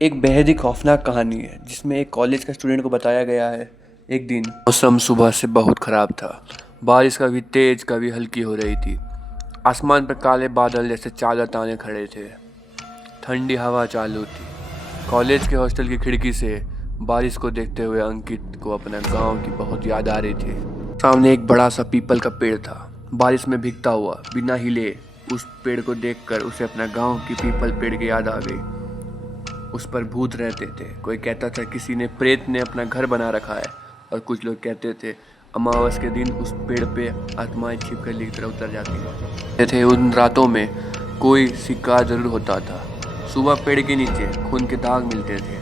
एक बेहद ही खौफनाक कहानी है जिसमें एक कॉलेज का स्टूडेंट को बताया गया है। एक दिन मौसम सुबह से बहुत ख़राब था। बारिश कभी तेज कभी हल्की हो रही थी। आसमान पर काले बादल जैसे चादर ताने खड़े थे। ठंडी हवा चालू थी। कॉलेज के हॉस्टल की खिड़की से बारिश को देखते हुए अंकित को अपना गांव की बहुत याद आ रही थी। सामने एक बड़ा सा पीपल का पेड़ था। बारिश में भीगता हुआ बिना हिले उस पेड़ को देखकर उसे अपना गांव की पीपल पेड़ की याद आ गई। उस पर भूत रहते थे। कोई कहता था किसी ने प्रेत ने अपना घर बना रखा है, और कुछ लोग कहते थे अमावस के दिन उस पेड़ पे आत्माएं छिपकर लीक तरह उतर जाती थे। उन रातों में कोई शिकार जरूर होता था। सुबह पेड़ के नीचे खून के दाग मिलते थे।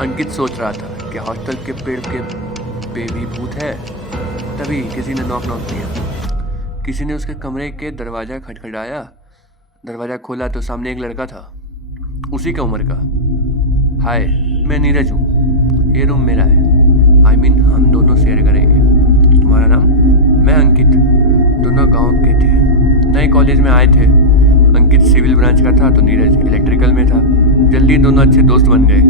अंकित सोच रहा था कि हॉस्टल के पेड़ के पे भी भूत है। तभी किसी ने नॉक किया। किसी ने उसके कमरे के दरवाजा खटखटाया। दरवाजा खोला तो सामने एक लड़का था, उसी की उम्र का। हाय, मैं नीरज हूँ। ये रूम मेरा है। हम दोनों शेयर करेंगे। तुम्हारा नाम? मैं अंकित। दोनों गांव के थे, नए कॉलेज में आए थे। अंकित सिविल ब्रांच का था तो नीरज इलेक्ट्रिकल में था। जल्दी दोनों अच्छे दोस्त बन गए।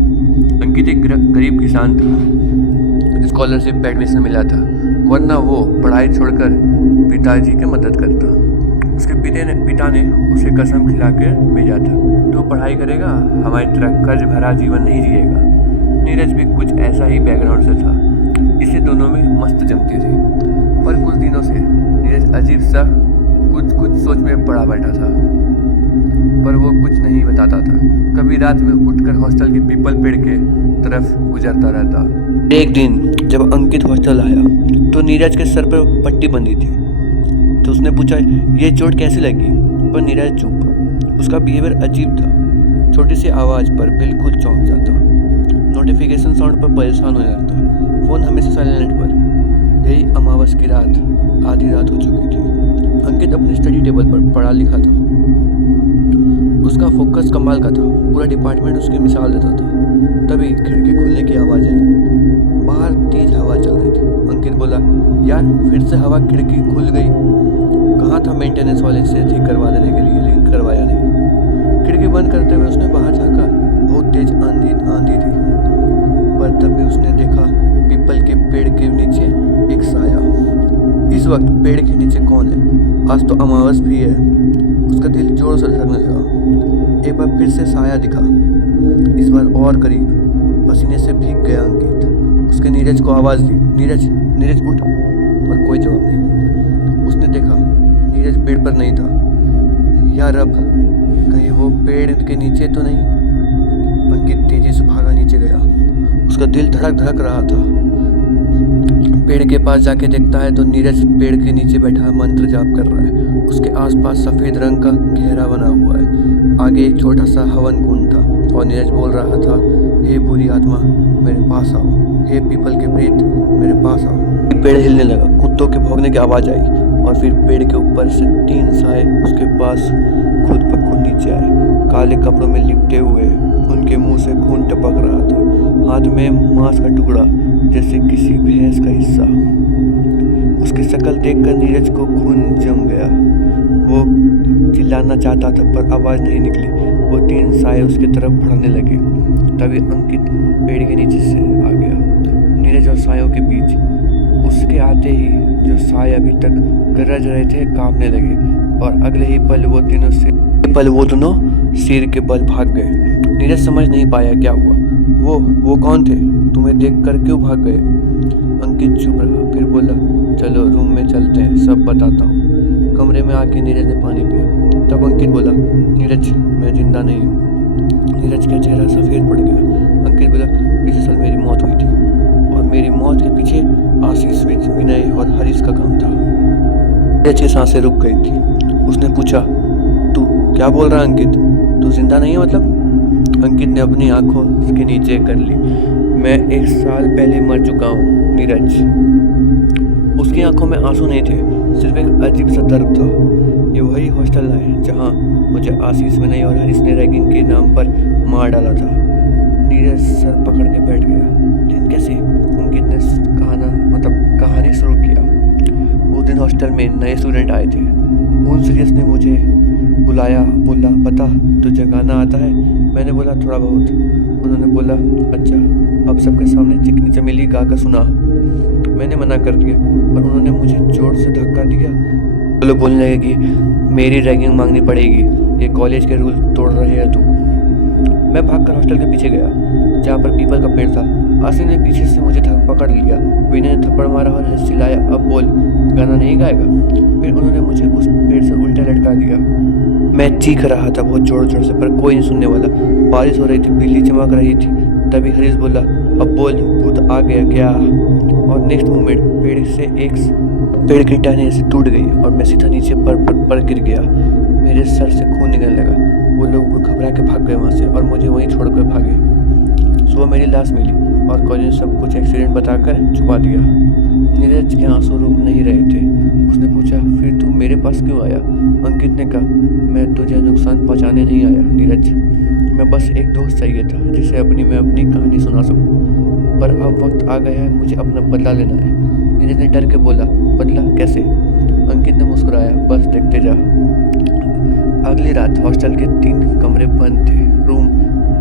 अंकित एक गरीब किसान था। स्कॉलरशिप पे एडमिशन मिला था, वरना वो पढ़ाई छोड़कर पिताजी की मदद करता। उसके पिता ने उसे कसम खिला कर भेजा था, तो पढ़ाई करेगा, हमारी तरह कर्ज भरा जीवन नहीं जिएगा। नीरज भी कुछ ऐसा ही बैकग्राउंड से था, इससे दोनों में मस्त जमती थी। पर कुछ दिनों से नीरज अजीब सा कुछ सोच में पड़ा बैठा था, पर वो कुछ नहीं बताता था। कभी रात में उठकर हॉस्टल के पीपल पेड़ के तरफ गुजरता रहता। एक दिन जब अंकित हॉस्टल आया तो नीरज के सर पर पट्टी बंधी थी। तो उसने पूछा, ये चोट कैसी लगी? पर नीरज चुप। उसका बिहेवियर अजीब था। छोटी सी आवाज़ पर बिल्कुल चौंक जाता। नोटिफिकेशन साउंड पर परेशान हो जाता। फ़ोन हमेशा साइलेंट पर। यही अमावस की रात, आधी रात हो चुकी थी। अंकित अपने स्टडी टेबल पर पढ़ा लिखा था। उसका फोकस कमाल का था। पूरा डिपार्टमेंट उसकी मिसाल देता था। तभी खिड़की खुलने की आवाज़ आई। बाहर तेज हवा चल रही थी। अंकित बोला, यार फिर से हवा, खिड़की खुल गई। कहाँ था मेंटेनेंस वाले से ठीक करवा देने के लिए, लिंक करवाया नहीं। खिड़की बंद करते हुए उसने बाहर झाँका। बहुत तेज आंधी थी, पर तब भी उसने देखा पीपल के पेड़ के नीचे एक साया। इस वक्त पेड़ के नीचे कौन है? आज तो अमावस भी है। उसका दिल जोर से धड़कने लगा। एक बार फिर से साया दिखा, इस बार और करीब। पसीने से भीग गया अंकित। उसके नीरज को आवाज़ दी, नीरज उठ। पर कोई जवाब नहीं। उसने देखा नीरज पेड़ पर नहीं था। यार अब कहीं वो पेड़ के नीचे तो नहीं? अंकित तेजी से भागा नीचे गया। उसका दिल धड़क रहा था। पेड़ के पास जाके देखता है तो नीरज पेड़ के नीचे बैठा मंत्र जाप कर रहा है। उसके आसपास सफ़ेद रंग का घेरा बना हुआ है। आगे एक छोटा सा हवन कुंड था और नीरज बोल रहा था, हे बुरी आत्मा मेरे पास आओ, हे पीपल के प्रेत मेरे पास आओ। पेड़ हिलने लगा। कुत्तों के भौंकने की आवाज़ आई और फिर पेड़ के ऊपर से 3 साए उसके पास खुद ब खुद नीचे आए। काले कपड़ों में लिपटे हुए, उनके मुंह से खून टपक रहा था। हाथ में मांस का टुकड़ा जैसे किसी भैंस का हिस्सा। उसकी शक्ल देखकर नीरज को खून जम गया। वो चिल्लाना चाहता था पर आवाज़ नहीं निकली। वो 3 साए उसकी तरफ बढ़ने लगे। तभी अंकित पेड़ के नीचे से आ गया। नीरज और सायों के बीच उसके आते ही जो साए अभी तक गरज रहे थे कांपने लगे, और अगले ही पल वो दोनों सिर के बल भाग गए। नीरज समझ नहीं पाया क्या हुआ। वो कौन थे? तुम्हें देखकर क्यों भाग गए? अंकित चुप रहा, फिर बोला, चलो रूम में चलते हैं, सब बताता हूँ। कमरे में आके नीरज ने पानी पिया। तब अंकित बोला, नीरज मैं जिंदा नहीं हूँ। नीरज का चेहरा सफ़ेद पड़ गया। अंकित बोला, पिछले साल मेरी मौत हुई थी, और मेरी मौत के पीछे आशीष, विनय और हरीश का काम था। नीरज की सांसें रुक गई थी। उसने पूछा, तू क्या बोल रहा है अंकित? तू जिंदा नहीं है मतलब? अंकित ने अपनी आंखों के नीचे कर ली। मैं 1 साल पहले मर चुका हूँ नीरज। उसकी आंखों में आंसू नहीं थे, सिर्फ एक अजीब सा दर्द था। ये वही हॉस्टल है जहाँ मुझे आशीष, विनय और हरीश ने रैगिंग के नाम पर मार डाला था। नीरज सर पकड़ के बैठ गया। लेकिन कैसे? अंकित ने कहानी शुरू किया। उस दिन हॉस्टल में नए स्टूडेंट आए थे। उन सीरियस ने मुझे बुलाया, बोला, बता तुझे गाना आता है? मैंने बोला, थोड़ा बहुत। उन्होंने बोला, अच्छा अब सबके सामने चिकनी चमेली गा कर सुना। मैंने मना कर दिया पर उन्होंने मुझे जोर से धक्का दिया। वो लोग बोलने लगे कि मेरी रैगिंग मांगनी पड़ेगी, ये कॉलेज के रूल तोड़ रहे है तू। मैं भागकर हॉस्टल के पीछे गया जहाँ पर पीपल का पेड़ था। आसिफ ने पीछे से मुझे पकड़ लिया। विनय ने थप्पड़ मारा और चिल्लाया, अब बोल, गाना नहीं गाएगा? फिर उन्होंने मुझे उस पेड़ से उल्टा लटका दिया। मैं चीख रहा था बहुत जोर जोर से, पर कोई नहीं सुनने वाला। बारिश हो रही थी, बिजली चमक रही थी। तभी हरीश बोला, अब बोल, भूत आ गया क्या? और नेक्स्ट मोमेंट पेड़ की टहनी से टूट गई और मैं सीधा नीचे पर गिर गया। मेरे सर से खून निकलने लगा। वो लोग घबरा के भाग गए वहाँ से और मुझे वहीं छोड़कर भागे। सुबह मेरी लाश मिली और कॉलेज ने सब कुछ एक्सीडेंट बताकर छुपा दिया। नीरज के आंसू रुक नहीं रहे थे। उसने पूछा, फिर तू मेरे पास क्यों आया? अंकित ने कहा, मैं तुझे नुकसान पहुंचाने नहीं आया नीरज, मैं बस एक दोस्त चाहिए था जिसे मैं अपनी कहानी सुना सकूं। पर अब वक्त आ गया है, मुझे अपना बदला लेना है। नीरज ने डर के बोला, बदला कैसे? अंकित ने मुस्कुराया, बस देखते जा। अगली रात हॉस्टल के 3 कमरे बंद थे। रूम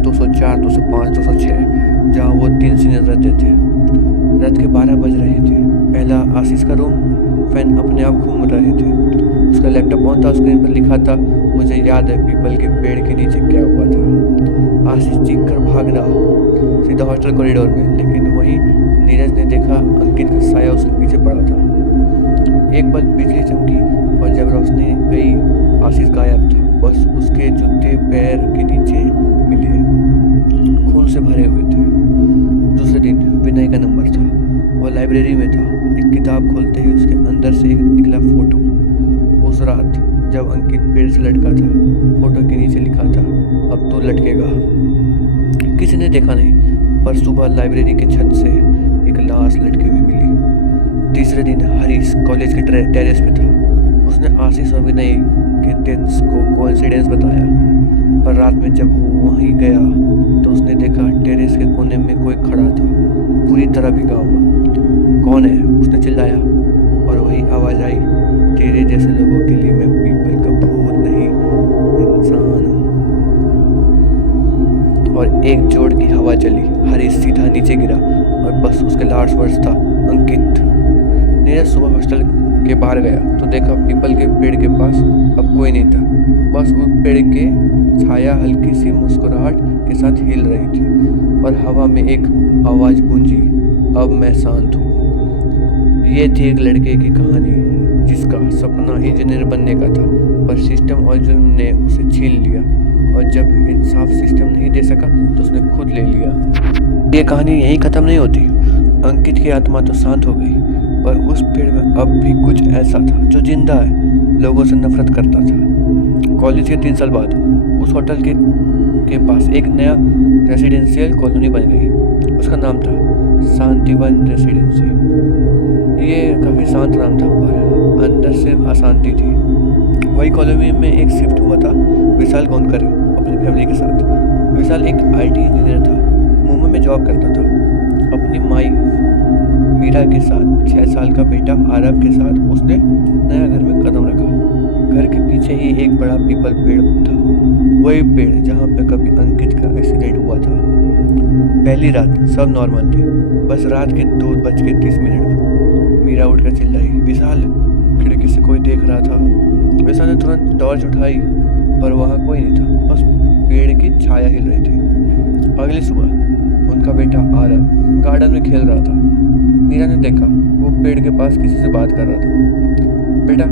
204, 205, 206, जहाँ वो 3 सीनियर रहते थे। रात के 12 बज रहे थे। पहला आशीष का रूम, फैन अपने आप घूम रहे थे। उसका लैपटॉप ऑन था, स्क्रीन पर लिखा था, मुझे याद है पीपल के पेड़ के नीचे क्या हुआ था। आशीष चीख कर भाग रहा सीधा हॉस्टल कॉरिडोर में, लेकिन वहीं नीरज ने देखा अंकित का साया उसके पीछे पड़ा था। एक पल बिजली चमकी और जब रोशनी गई आशीष गायब था। बस उसके जूते पैर के नीचे मिले, खून से भरे हुए थे। दूसरे दिन विनय का नंबर था। वो लाइब्रेरी में था। एक किताब खोलते ही उसके अंदर से एक निकला फोटो। उस रात जब अंकित पेड़ से लटका था, फोटो के नीचे लिखा था, अब तू लटकेगा। किसी ने देखा नहीं, पर सुबह लाइब्रेरी के छत से एक लाश लटकी हुई मिली। तीसरे दिन हरीश कॉलेज के टेरेस पे था। उसने आशीष और विनय के डेथ्स को कोइंसिडेंस बताया, पर रात में जब वो वहीं गया तो उसने देखा टेरेस के कोने में कोई खड़ा था, पूरी तरह भिगा हुआ। कौन है? उसने चिल्लाया और वही आवाज़ आई, तेरे जैसे लोगों के लिए मैं पीपल का भूत नहीं, इंसान हूँ। और एक जोड़ की हवा चली। हरीश सीधा नीचे गिरा और बस उसके लास्ट वर्ड्स था, अंकित। नीरज सुबह हॉस्टल के बाहर गया तो देखा पीपल के पेड़ के पास अब कोई नहीं था। बस उस पेड़ के छाया हल्की सी मुस्कुराहट के साथ हिल रही थी और हवा में एक आवाज़ गूंजी, अब मैं शांत हूँ। ये थी एक लड़के की कहानी जिसका सपना इंजीनियर बनने का था, पर सिस्टम और जुल्म ने उसे छीन लिया। और जब इंसाफ सिस्टम नहीं दे सका तो उसने खुद ले लिया। ये कहानी यहीं ख़त्म नहीं होती। अंकित की आत्मा तो शांत हो गई, पर उस पेड़ में अब भी कुछ ऐसा था जो जिंदा है, लोगों से नफरत करता था। कॉलेज के 3 साल बाद उस होटल के पास एक नया रेसिडेंशियल कॉलोनी बन गई। उसका नाम था शांतिवन रेसिडेंसी। ये काफ़ी शांत नाम था, पर अंदर सिर्फ अशांति थी। वही कॉलोनी में एक शिफ्ट हुआ था विशाल गोंदकर अपनी फैमिली के साथ। विशाल एक IT इंजीनियर था, मुंबई में जॉब करता था। अपनी माई मीरा के साथ 6 साल का बेटा आरव के साथ उसने नया घर में कदम रखा। घर के पीछे ही एक बड़ा पीपल पेड़ था, वही पेड़ जहाँ पे कभी अंकित का एक्सीडेंट हुआ था। पहली रात सब नॉर्मल थी, बस रात के 2:30 मीरा उठकर चिल्लाई, विशाल, खिड़की से कोई देख रहा था। विशाल ने तुरंत टॉर्च उठाई, पर वहाँ कोई नहीं था, बस पेड़ की छाया हिल रही थी। अगली सुबह उनका बेटा आरव गार्डन में खेल रहा था। मीरा ने देखा वो पेड़ के पास किसी से बात कर रहा था। बेटा,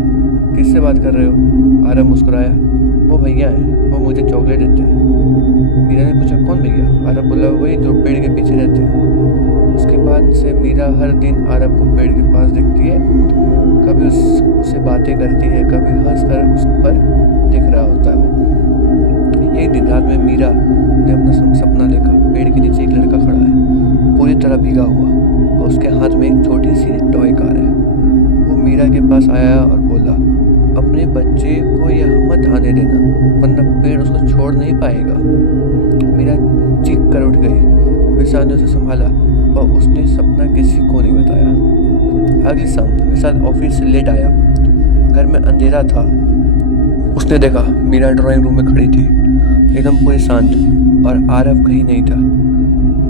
किससे बात कर रहे हो? आरव मुस्कुराया, वो भैया हैं, वो मुझे चॉकलेट देते हैं। मीरा ने पूछा, कौन भैया? आरव बोला, वही जो पेड़ के पीछे रहते हैं। उसके बाद से मीरा हर दिन आरव को पेड़ के पास देखती है, कभी उससे बातें करती है, कभी हंसकर उस पर दिख रहा होता है वो। एक दिन रात में मीरा ने अपना सपना देखा। पेड़ के नीचे एक लड़का खड़ा है, पूरी तरह भीगा हुआ, और उसके हाथ में एक छोटी सी टॉय कार है। वो मीरा के पास आया और बोला, अपने बच्चे को यहाँ मत आने देना, वरना पेड़ उसको छोड़ नहीं पाएगा। मीरा चीख कर उठ गई। विशाल ने उसे संभाला और उसने सपना किसी को नहीं बताया। अगली शाम विशाल ऑफिस से लेट आया। घर में अंधेरा था। उसने देखा मीरा ड्राइंग रूम में खड़ी थी, एकदम पूरी शांत। और आरव कहीं नहीं था।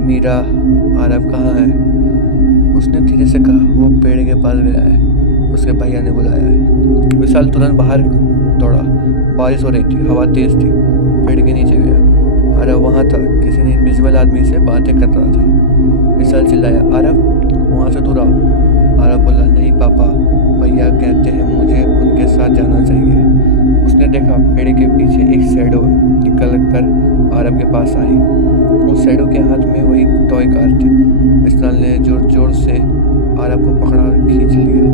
मीरा, आरव कहाँ है? उसने धीरे से कहा। वो पेड़ के पास गया है, उसके भैया ने बुलाया है। विशाल तुरंत बाहर दौड़ा। बारिश हो रही थी, हवा तेज थी। पेड़ के नीचे गया। आरव वहाँ था, किसी ने इनविजिबल आदमी से बातें कर रहा था। विशाल चिल्लाया, आरव वहाँ से दूर आओ। आरव बोला, नहीं पापा, भैया कहते हैं मुझे उनके साथ जाना चाहिए। उसने देखा पेड़ के पीछे एक शैडो निकल कर आरव के पास आई। उस शैडो के हाथ में वही टॉय कार थी। विशाल ने जोर जोर से आरव को पकड़ा और खींच लिया।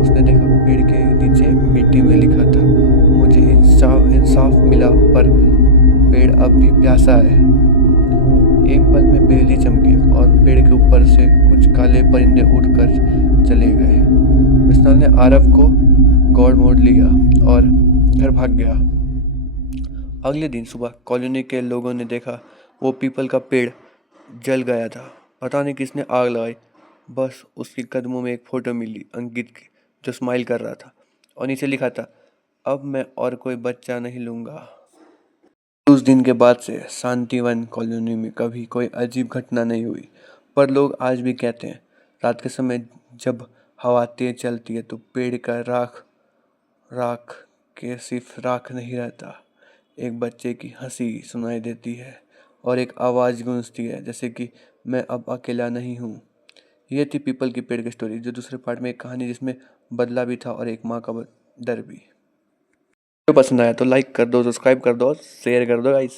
उसने देखा पेड़ के नीचे मिट्टी में लिखा था, मुझे इंसाफ मिला पर पेड़ अब भी प्यासा है। एक पल में बिजली चमकी और पेड़ के ऊपर से कुछ काले परिंदे उड़कर चले गए। विशाल ने आरव को गौड़ मोड़ लिया और घर भाग गया। अगले दिन सुबह कॉलोनी के लोगों ने देखा वो पीपल का पेड़ जल गया था। पता नहीं किसने आग लगाई। बस उसके कदमों में एक फोटो मिली अंकित की, जो स्माइल कर रहा था और नीचे लिखा था, अब मैं और कोई बच्चा नहीं लूँगा। उस दिन के बाद से शांतिवन कॉलोनी में कभी कोई अजीब घटना नहीं हुई, पर लोग आज भी कहते हैं रात के समय जब हवा तेज चलती है तो पेड़ का राख राख के सिर्फ राख नहीं रहता, एक बच्चे की हंसी सुनाई देती है और एक आवाज़ गूंजती है जैसे कि मैं अब अकेला नहीं हूँ। ये थी पीपल की पेड़ की स्टोरी, जो दूसरे पार्ट में एक कहानी जिसमें बदला भी था और एक माँ का डर भी। वीडियो पसंद आया तो लाइक कर दो, सब्सक्राइब कर दो और शेयर कर दो गाइस।